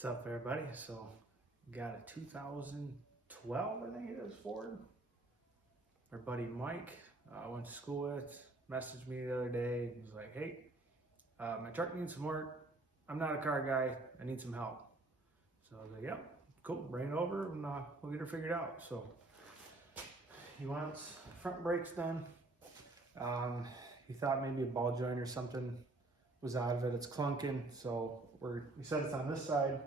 What's up, everybody? So, got a 2012, I think it is, Ford. Our buddy Mike, I went to school with, messaged me the other day. He was like, hey, my truck needs some work. I'm not a car guy. I need some help. So I was like, yep, cool, bring it over and we'll get her figured out. So, he wants front brakes done. He thought maybe a ball joint or something was out of it. It's clunking, so he said it's on this side,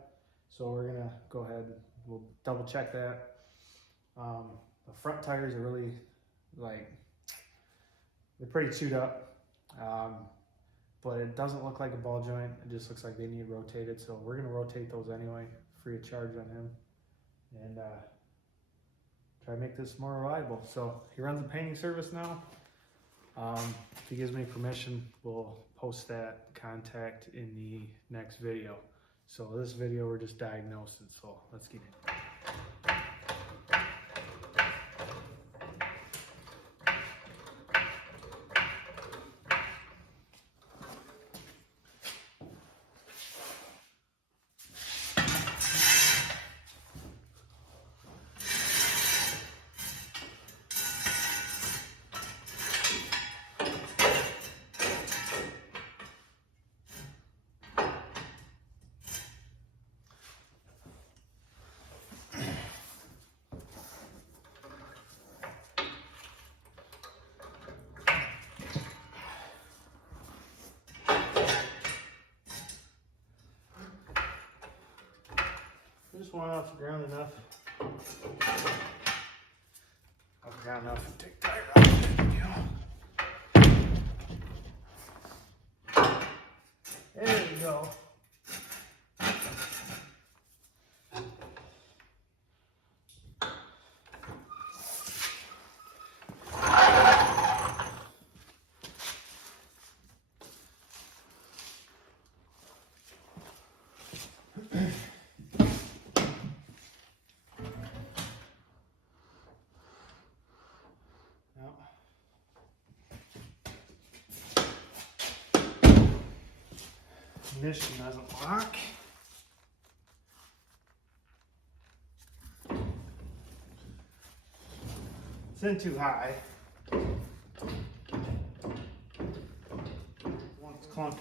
so we're gonna go ahead, we'll double check that. The front tires are really they're pretty chewed up, but it doesn't look like a ball joint. It just looks like they need rotated, so we're gonna rotate those anyway, free of charge on him, and try to make this more reliable. So he runs a painting service now. If he gives me permission, we'll post that contact in the next video. So this video, we're just diagnosing, so let's get in. Just want off the ground enough. Off the ground enough to take the tire off. There you go. Ignition doesn't lock. It's in too high. It's clunking.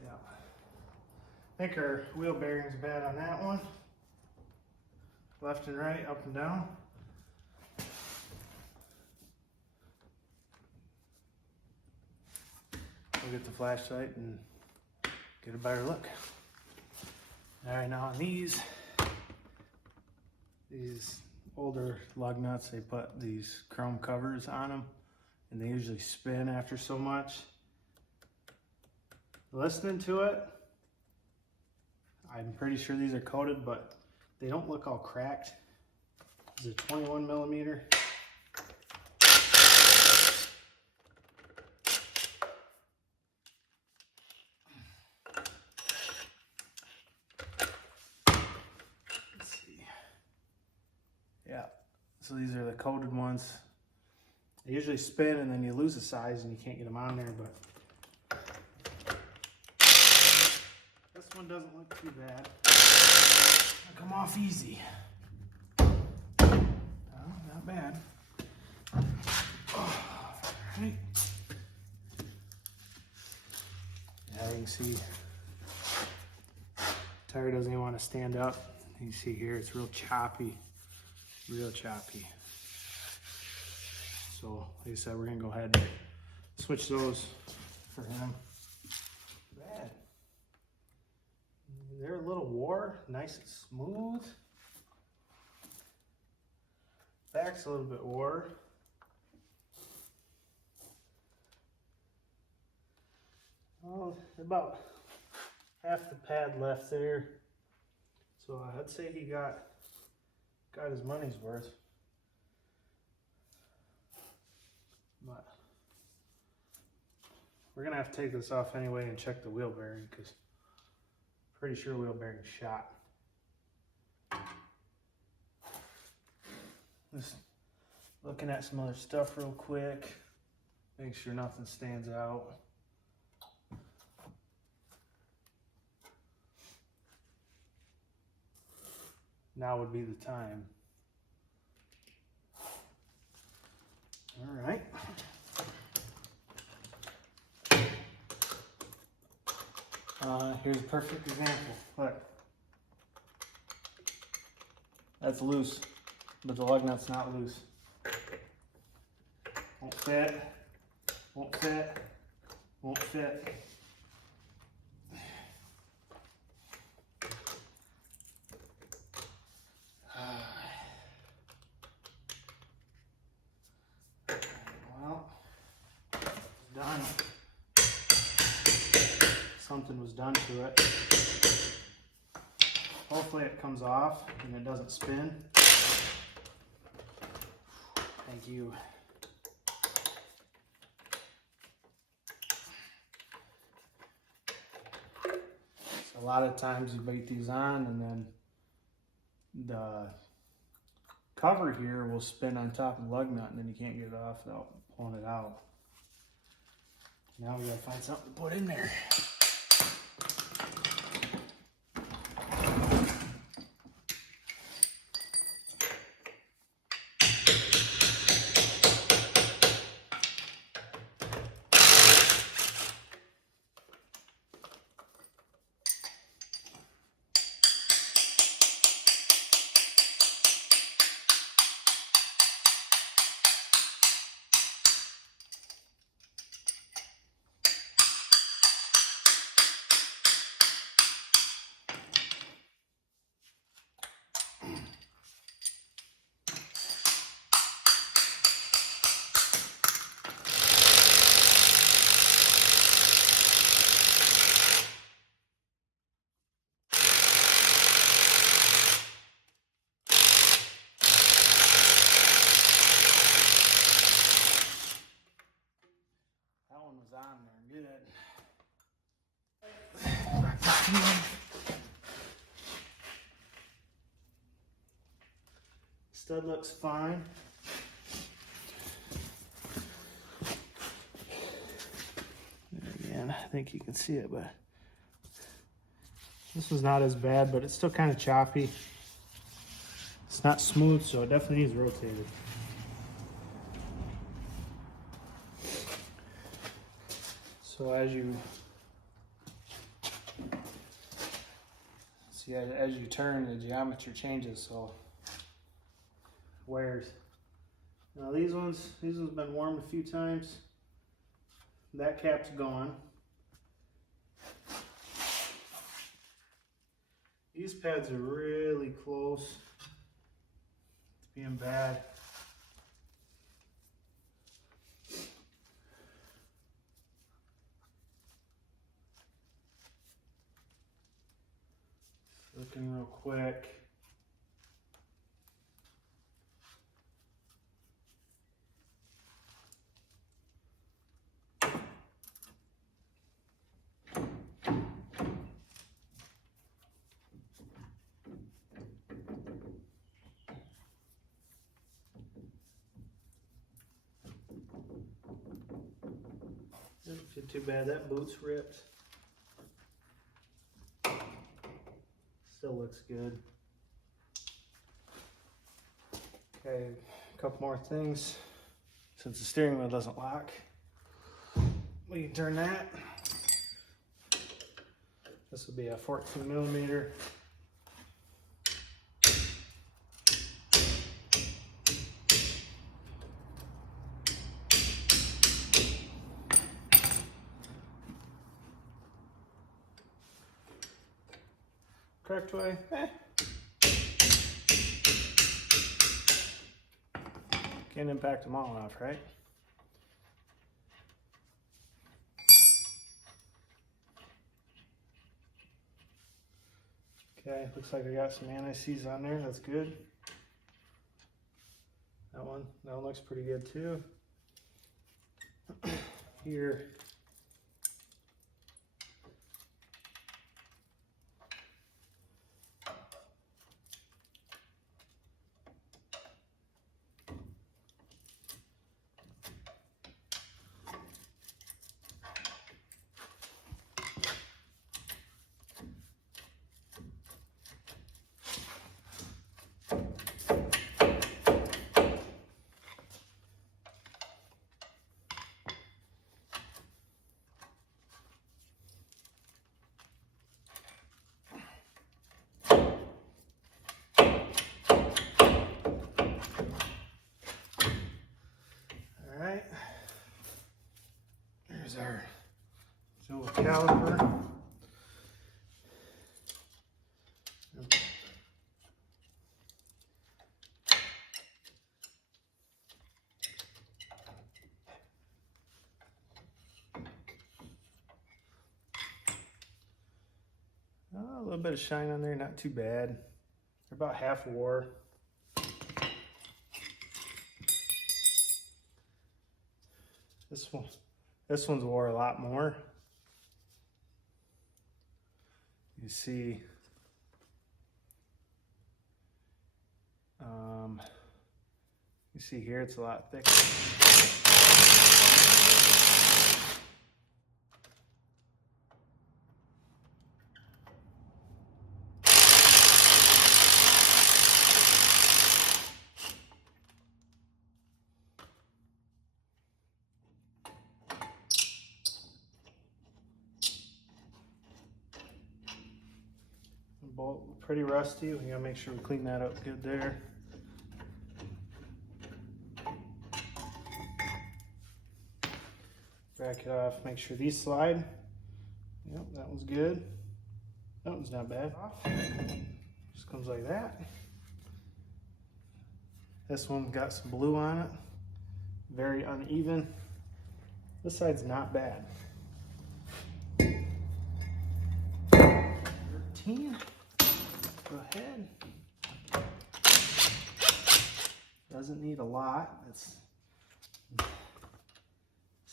Yeah. I think our wheel bearing's bad on that one. Left and right, up and down. We'll get the flashlight and get a better look. All right, now on these older lug nuts, they put these chrome covers on them, and they usually spin after so much. Listening to it, I'm pretty sure these are coated, but they don't look all cracked. This is a 21 millimeter. Let's see. Yeah, so these are the coated ones. They usually spin and then you lose the size and you can't get them on there, but this one doesn't look too bad. Come off easy. Oh, not bad. Oh, right. Yeah, you can see tire doesn't even want to stand up. You can see here it's real choppy, real choppy. So like I said, we're gonna go ahead and switch those for him. Bad. They're a little wore, nice and smooth. Back's a little bit wore. Oh, about half the pad left there. So I'd say he got his money's worth. But we're gonna have to take this off anyway and check the wheel bearing, because pretty sure wheel bearing shot. This Looking at some other stuff real quick. Make sure nothing stands out. Now would be the time. All right. Here's a perfect example. Look. That's loose, but the lug nut's not loose. Won't fit, won't fit, won't fit. Well, it's done. Something was done to it. Hopefully it comes off and it doesn't spin. Thank you. So a lot of times you bait these on and then the cover here will spin on top of the lug nut and then you can't get it off without pulling it out. Now we gotta find something to put in there. Was on there good. Stud looks fine. Again, I think you can see it, but this was not as bad, but it's still kind of choppy. It's not smooth, so it definitely needs rotated. So as you see, as you turn, the geometry changes, so wears. Now these ones been warmed a few times. That cap's gone. These pads are really close to being bad. Looking real quick. Doesn't feel too bad. That boot's ripped. Still looks good. Okay, a couple more things. Since the steering wheel doesn't lock, we can turn that. This will be a 14mm. Correct way. Can't impact them all off, right? Okay, looks like I got some anti-seize on there. That's good. That one looks pretty good too. Here. There's our little caliper. A little bit of shine on there, not too bad. They're about half wore. This one's wore a lot more. You see, here it's a lot thicker. Bolt pretty rusty. We gotta make sure we clean that up good there. Back it off, make sure these slide. Yep, that one's good. That one's not bad. Just comes like that. This one got some blue on it. Very uneven. This side's not bad. 13. Go ahead. Doesn't need a lot. It's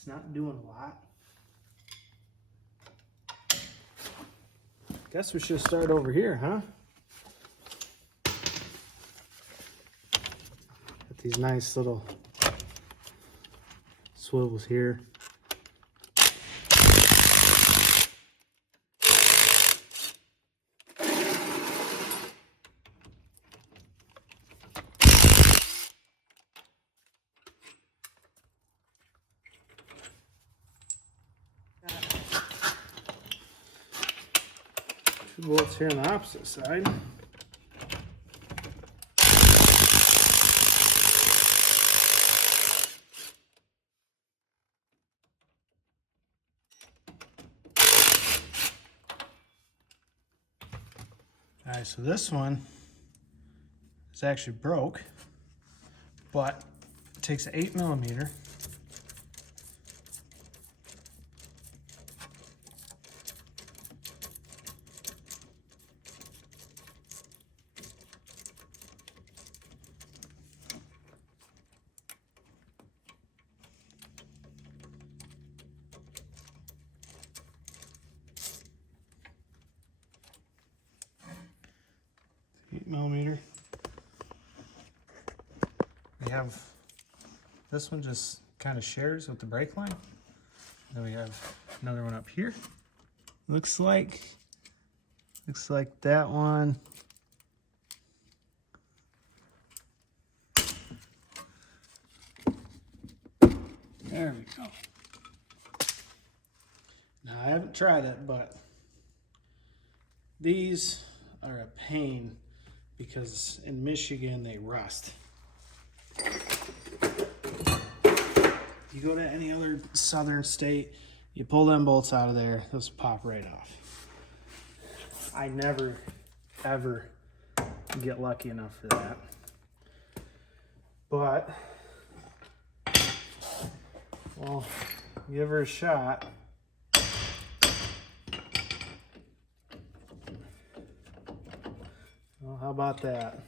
not doing a lot. Guess we should start over here, huh? Got these nice little swivels here. Two bolts here on the opposite side. All right, so this one is actually broke, but it takes an 8mm. We have this one just kind of shares with the brake line. Then we have another one up here. Looks like that one. There we go. Now I haven't tried it, but these are a pain because in Michigan they rust. You go to any other southern state, you pull them bolts out of there, those pop right off. I never, ever get lucky enough for that. But, well, give her a shot. Well, how about that?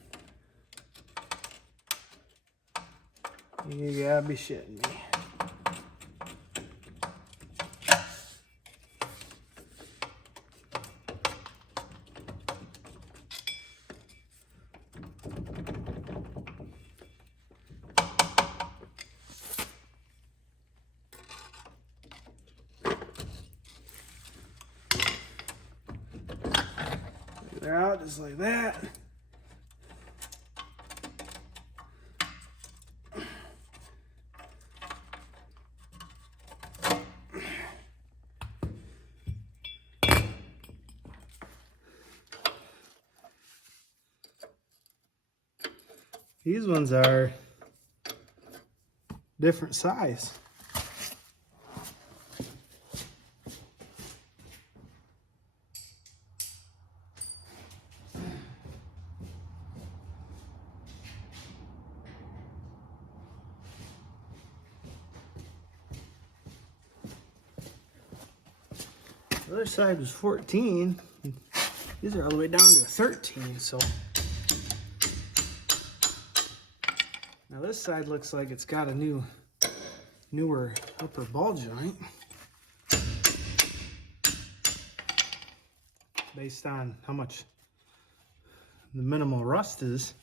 You gotta be shitting me. They're out just like that. These ones are different size. The other side was 14. These are all the way down to 13, so. Now this side looks like it's got a newer upper ball joint. Based on how much the minimal rust is.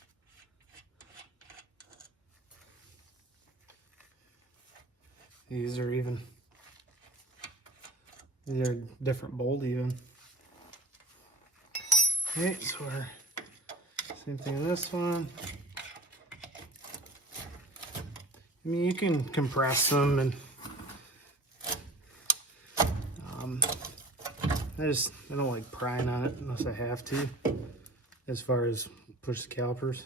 These are different bolt even. Okay, so we're same thing with this one. I mean, you can compress them, and I don't like prying on it unless I have to, as far as push the calipers.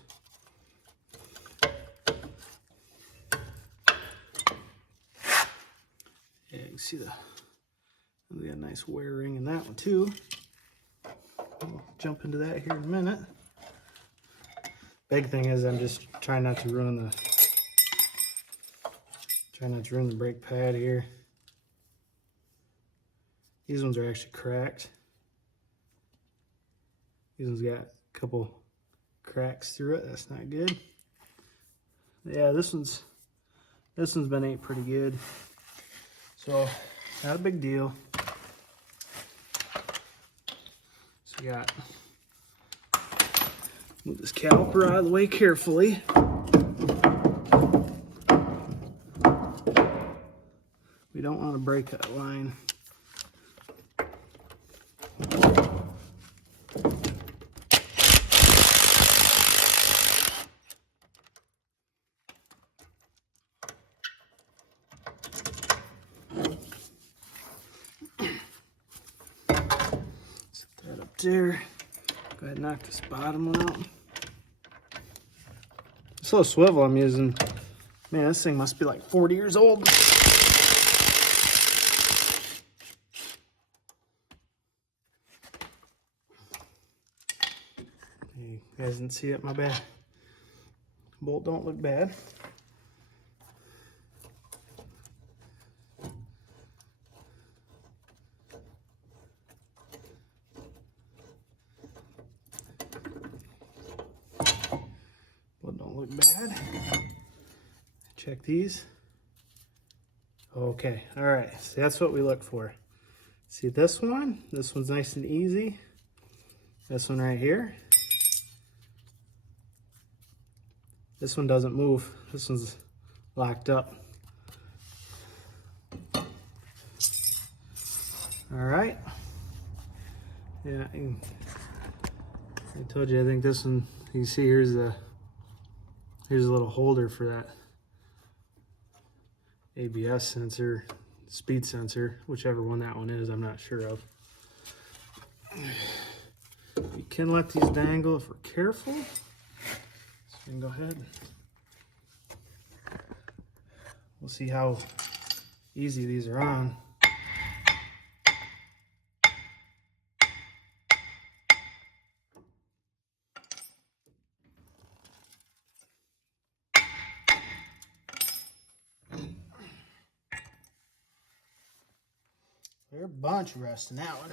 Yeah, you can see we got a nice wear ring in that one too. We'll jump into that here in a minute. Big thing is I'm just trying not to ruin the brake pad here. These ones are actually cracked. These ones got a couple cracks through it. That's not good. Yeah, this one's been ate pretty good. So not a big deal. So we got, move this caliper out of the way carefully. We don't want to break that line. Set that up there. Go ahead and knock this bottom one out. This little swivel I'm using, man, this thing must be like 40 years old. You guys didn't see it, my bad. Bolt don't look bad. Bolt don't look bad. Check these. Okay, all right, so that's what we look for. See this one's nice and easy. This one right here. This one doesn't move. This one's locked up. All right. Yeah, I told you, I think this one, you can see here's a little holder for that ABS sensor, speed sensor, whichever one that one is, I'm not sure of. You can let these dangle if we're careful. So we can go ahead. We'll see how easy these are on. There's a bunch of rust in that one.